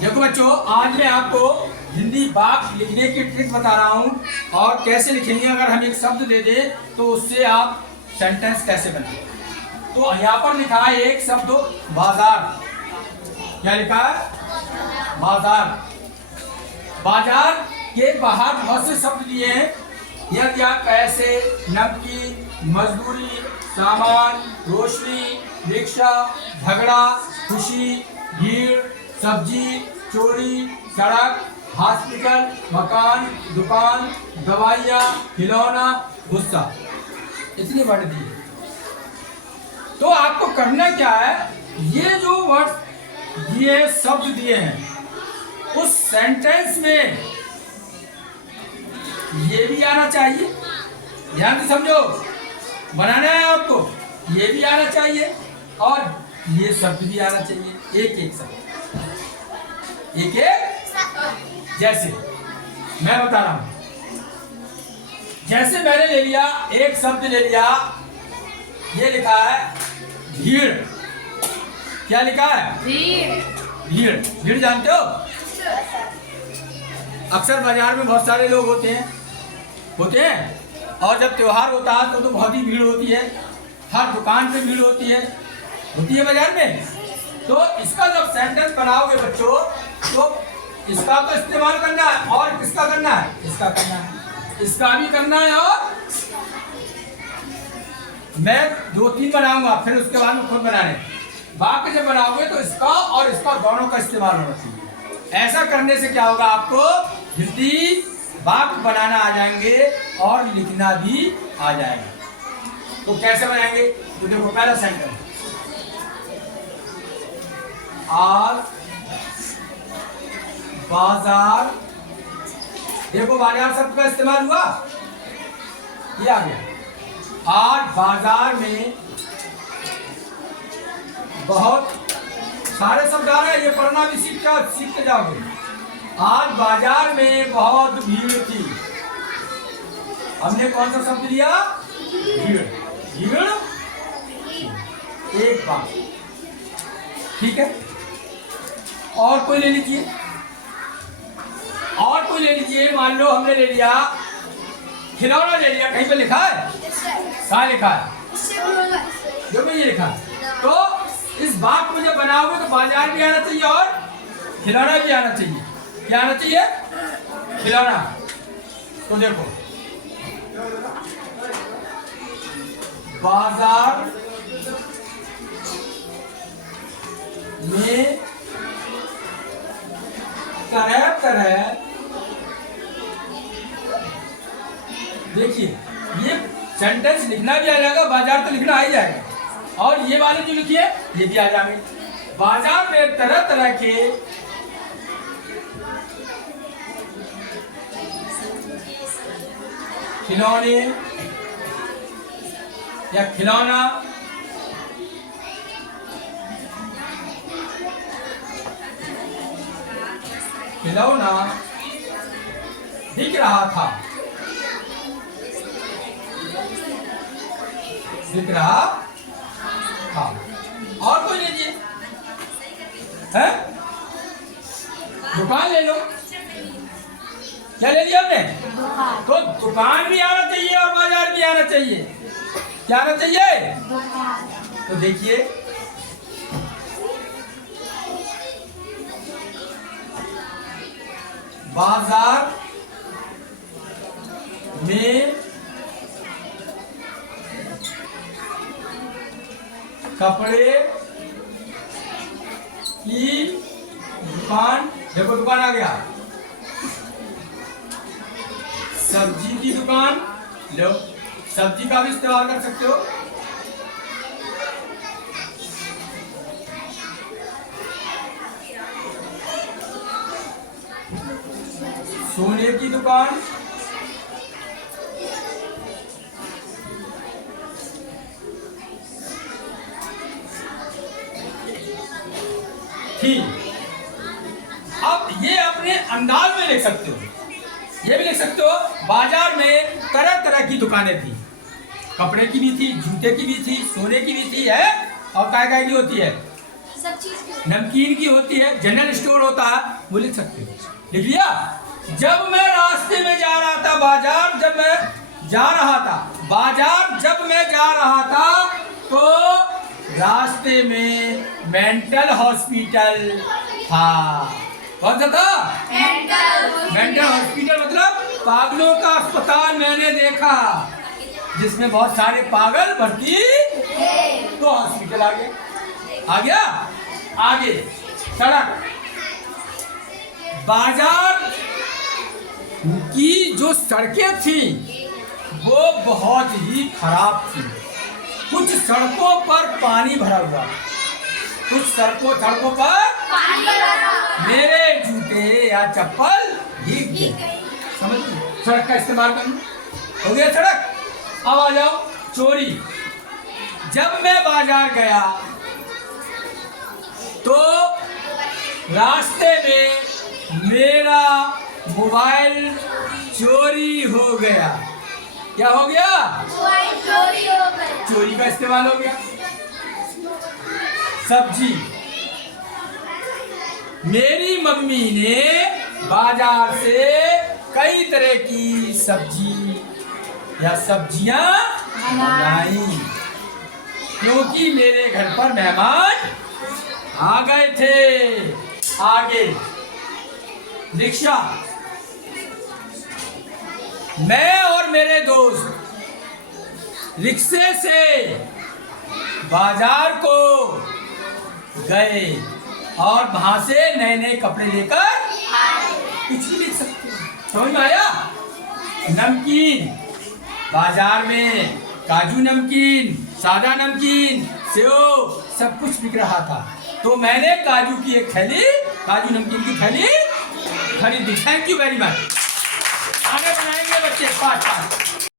देखो बच्चों, आज मैं आपको हिंदी वाक्य लिखने की ट्रिक बता रहा हूँ और कैसे लिखेंगे। अगर हम एक शब्द दे दें तो उससे आप सेंटेंस कैसे बनाएंगे। तो यहाँ पर लिखा है एक शब्द बाजार। क्या लिखा है? बाजार। बाजार के बाहर बहुत से शब्द दिए हैं। यह क्या? पैसे, नकदी, मजदूरी, सामान, रोशनी, रिक्शा, झगड़ा, खुशी, भीड़, सब्जी, चोरी, सड़क, हॉस्पिटल, मकान, दुकान, दवाइयाँ, खिलौना, गुस्सा। इतने वर्ड दिए। तो आपको करना क्या है, ये जो वर्ड दिए, शब्द दिए हैं, उस सेंटेंस में ये भी आना चाहिए। ध्यान से समझो, बनाना है आपको। ये भी आना चाहिए और ये शब्द भी आना चाहिए। एक एक शब्द, एक एक। जैसे मैं बता रहा हूं, जैसे मैंने ले लिया एक शब्द ले लिया, ये लिखा है भीड़। क्या लिखा है? भीड़। भीड़। भीड़ जानते हो? अक्सर बाजार में बहुत सारे लोग होते हैं और जब त्योहार होता है तो बहुत ही भीड़ होती है। हर दुकान पे भीड़ होती है बाजार में। तो इसका जब सेंटेंस बनाओगे बच्चों, तो इसका तो इस्तेमाल करना है और किसका करना है? इसका करना है, इसका भी करना है। और मैं 2-3 बनाऊंगा, फिर उसके बाद में खुद बनाने। वाक्य जब बनाओगे तो इसका और इसका दोनों का इस्तेमाल होना चाहिए। ऐसा करने से क्या होगा, आपको हिंदी वाक्य बनाना आ जाएंगे और लिखना भी आ जाएगा। तो कैसे बनाएंगे? तो देखो, पहला सेंटेंस, आज बाजार। देखो, बाजार शब्द का इस्तेमाल हुआ, ये आ गया। आज बाजार में बहुत सारे शब्द आ रहे हैं, ये पढ़ना भी सीखते जाओगे। आज बाजार में बहुत भीड़ थी। हमने कौन सा शब्द लिया? भीड़। भीड़ एक बात, ठीक है। और कोई ले लीजिए, और कोई ले लीजिए। मान लो हमने ले लिया खिलौना, ले लिया। कहीं पे लिखा है? कहाँ लिखा है? देखो, ये लिखा है। तो इस बात को जब बनाओगे तो बाजार भी आना चाहिए और खिलौना भी आना चाहिए। क्या आना चाहिए? खिलौना। तो देखो, बाजार में तरह तरह, देखिए ये सेंटेंस लिखना भी आ जाएगा, बाजार तो लिखना आ ही जाएगा। और ये वाले जो लिखिए, ये भी आ जाएंगे। बाजार में तरह तरह के खिलौने या खिलौना, खिलौना दिख रहा था। दिख रहा था। और कोई लीजिए, है? दुकान ले लो। क्या ले लिया हमने? तो दुकान भी आना चाहिए और बाजार भी आना चाहिए। क्या आना चाहिए? तो देखिए, बाजार में कपड़े की दुकान। देखो, दुकान आ गया। सब्जी की दुकान लो, सब्जी का भी इस्तेमाल कर सकते हो। सोने की दुकान, थी। अब ये अपने अंदाज में लिख सकते हो। ये भी लिख सकते हो, बाजार में तरह तरह की दुकानें थी। कपड़े की भी थी, जूते की भी थी, सोने की भी थी, है और काय काय की होती है, सब चीज नमकीन की होती है, जनरल स्टोर होता है, वो लिख सकते हो। लिख लिया। जब मैं रास्ते में जा रहा था बाजार, जब मैं जा रहा था तो रास्ते में मेंटल हॉस्पिटल था। कौन सा था? मेंटल हॉस्पिटल मतलब पागलों का अस्पताल मैंने देखा, जिसमें बहुत सारे पागल भर्ती, तो हॉस्पिटल आ गया। आगे सड़क, बाजार की जो सड़कें थी वो बहुत ही खराब थी। कुछ सड़कों पर पानी भरा हुआ, कुछ सड़कों पर मेरे जूते या चप्पल भीग गए। समझ लो, सड़क का इस्तेमाल करना हो गया। सड़क। अब आ जाओ चोरी। जब मैं बाजार गया तो रास्ते में मेरा मोबाइल चोरी हो गया। क्या हो गया? चोरी का इस्तेमाल हो गया। सब्जी, मेरी मम्मी ने बाजार से कई तरह की सब्जी या सब्जियां लाई, क्योंकि मेरे घर पर मेहमान आ गए थे। आगे रिक्शा, मैं और मेरे दोस्त रिक्शे से बाजार को गए और वहां से नए नए कपड़े लेकर कुछ भी लिख सकते हैं। समझ में आया? नमकीन, बाजार में काजू नमकीन, सादा नमकीन, सेव सब कुछ बिक रहा था, तो मैंने काजू नमकीन की थैली खरीदी। Thank you very much. आगे बनाएंगे बच्चे पाठ।